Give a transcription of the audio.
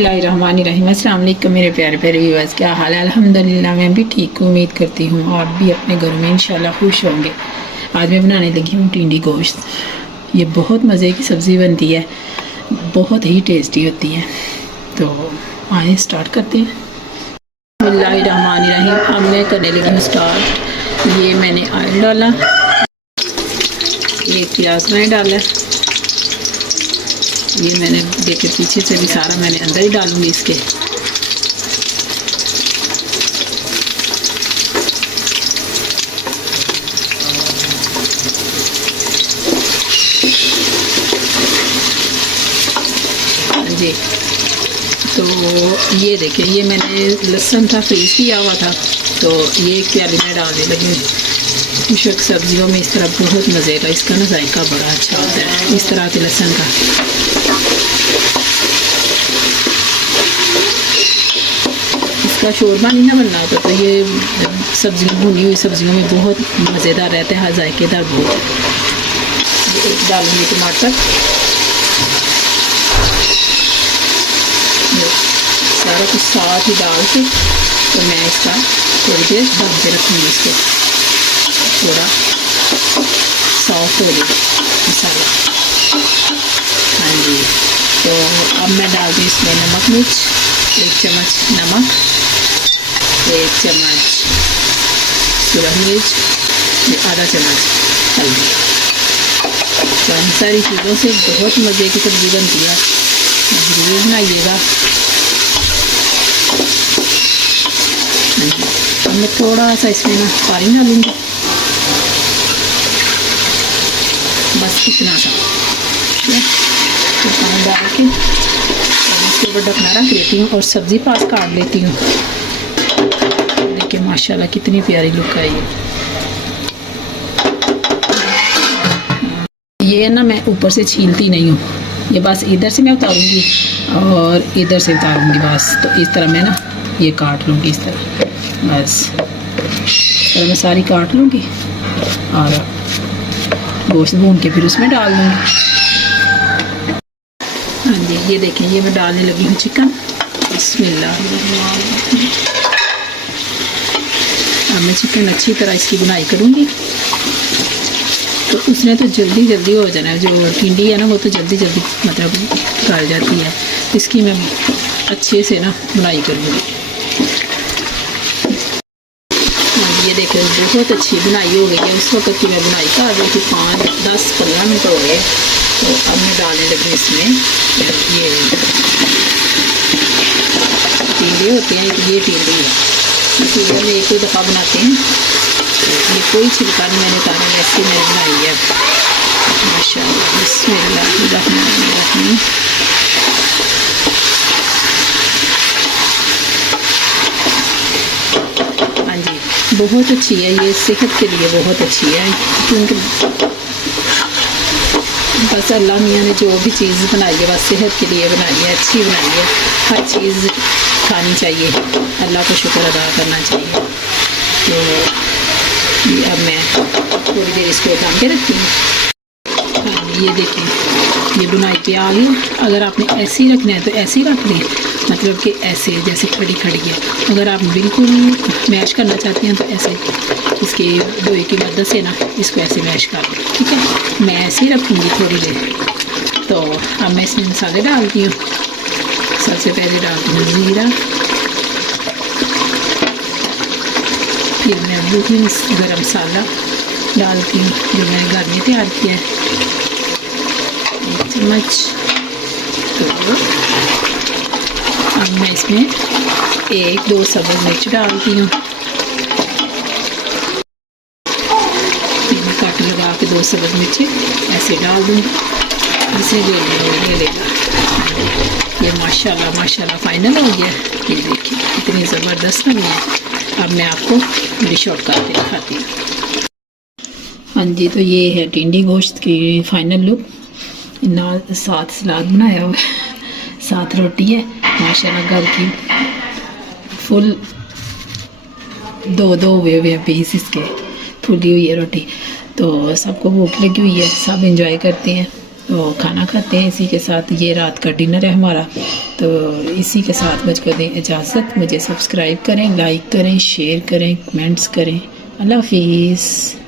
बिस्मिल्लाहिर्रहमानिर्रहीम। अस्सलाम वालेकुम मेरे प्यारे प्यारे व्यूअर्स, क्या हाल है? अल्हम्दुलिल्लाह मैं भी ठीक हूँ। उम्मीद करती हूँ आप भी अपने घरों में इंशाल्लाह खुश होंगे। आज मैं बनाने लगी हूँ टिंडी गोश्त। ये बहुत मज़े की सब्ज़ी बनती है, बहुत ही टेस्टी होती है। तो आए स्टार्ट करते हैं। बिस्मिल्लाहिर्रहमानिर्रहीम। अब मैं करने लगी हूँ स्टार्ट। ये मैंने ऑयल डाला, 1 गिलास मैंने डाला। ये मैंने देखे पीछे से भी सारा मैंने अंदर ही डालूंगी इसके। जी तो ये देखिए, ये मैंने लहसुन था फ्रीज किया हुआ था, तो ये एक प्याली में डालने लगी। बेशक सब्जियों में इस तरह बहुत मज़े का इसका ना जायका बड़ा अच्छा होता है, इस तरह के लहसुन का। इसका शोरबा नहीं ना बनना होता, तो ये सब्जियां भुनी हुई सब्जियों में बहुत मज़ेदार रहता है, जायकेदार बहुत। एक डालूंगी टमाटर, सारा कुछ साथ ही डाल के तो मैं इसका थोड़ी देर ढक के रखूँगी। इसको थोड़ा सॉफ्ट हो जाए मसाला। हाँ जी, तो अब मैं डाल दी इसमें नमक मिर्च, 1 चम्मच नमक, 1 चम्मच सूरज मिर्च, आधा चम्मच हल्दी। तो इन सारी चीज़ों से बहुत मज़े की सब्ज़ी बनती है, ज़रूर बनाइएगा। अब मैं थोड़ा सा इसमें ना पानी डालूँगी, बस इतना सा। तो पानी डाल के इसके ऊपर ढकना रख देती हूँ और सब्ज़ी पास काट लेती हूँ। देखिए माशाल्लाह कितनी प्यारी लुक आई है। ये ना मैं ऊपर से छीलती नहीं हूँ, ये बस इधर से मैं उतारूँगी और इधर से उतारूँगी बस। तो इस तरह मैं ना ये काट लूँगी, इस तरह बस। इस तरह मैं सारी काट लूँगी और गोश्त भून के फिर उसमें डाल दूँगी। हाँ जी, ये देखें, ये मैं डालने लगी हूँ चिकन। बिस्मिल्लाह। अब मैं चिकन अच्छी तरह इसकी बुनाई करूँगी। तो उसने तो जल्दी जल्दी हो जाना है, जो टिंडी है ना वो तो जल्दी जल्दी मतलब गल जाती है। इसकी मैं अच्छे से ना बुनाई करूँगी। ये देखो बहुत अच्छी बुनाई हो गई है। उस वक्त की मैं बुनाई कर रही थी, 5-10-15 मिनट हो गए। तो अब मैं डालने लगी इसमें ये टिंडे होते हैं। ये टिंडी है, सीजन में एक ही दफ़ा बनाते हैं। ये कोई छिलका नहीं मैंने उतारा, ऐसी मैंने बनाई है माशाल्लाह। बिस्मिल्लाहिर्रहमानिर्रहीम। हाँ जी, बहुत अच्छी है ये, सेहत के लिए बहुत अच्छी है। क्योंकि बस अल्लाह मियाँ ने जो भी चीज़ बनाई है बस सेहत के लिए बनाई है, अच्छी बनाई है। हर चीज़ खानी चाहिए, अल्लाह को शुक्र अदा करना चाहिए। तो ये अब मैं थोड़ी देर इसको उठान के रखती हूँ। हाँ ये देखिए, ये बुनाई पे आ गई। अगर आपने ऐसे ही रखना है तो ऐसे ही रख लें, मतलब कि ऐसे जैसे खड़ी खड़ी है। अगर आप बिल्कुल मैश करना चाहते हैं तो ऐसे इसके लोहे की मदद से ना इसको ऐसे मैश कर लें, ठीक है। मैं ऐसे ही रखूँगी थोड़ी देर। तो अब मैं इसमें मसाले डालती हूँ। सबसे पहले डालती हूँ ज़ीरा, फिर मैं गरम मसाला डालती हूँ जो मैंने घर में तैयार किया है, 1 चम्मच। तो अब मैं इसमें 1-2 सब्ज़ मिर्च डालती हूँ। फिर मैं काट लगा के 2 सब्ज़ मिर्च ऐसे डाल दूँगी, इसे ले लेगा। ये माशाल्लाह माशाल्लाह फाइनल हो गया। ये देखिए कितनी ज़बरदस्त बनी है। अब मैं आपको डिश आउट करके दिखाती हूँ। हाँ जी, तो ये है टिंडी गोश्त की फाइनल लुक। साथ सलाद बनाया हुआ है, साथ रोटी है माशाल्लाह घर की। फुल 2-2 हुए हुए पीस इसके, फुली हुई है रोटी। तो सबको भूख लगी हुई है, सब एंजॉय करते हैं। तो खाना खाते हैं इसी के साथ। ये रात का डिनर है हमारा, तो इसी के साथ मुझको दें इजाज़त। मुझे सब्सक्राइब करें, लाइक करें, शेयर करें, कमेंट्स करें। अल्लाह हाफिज़।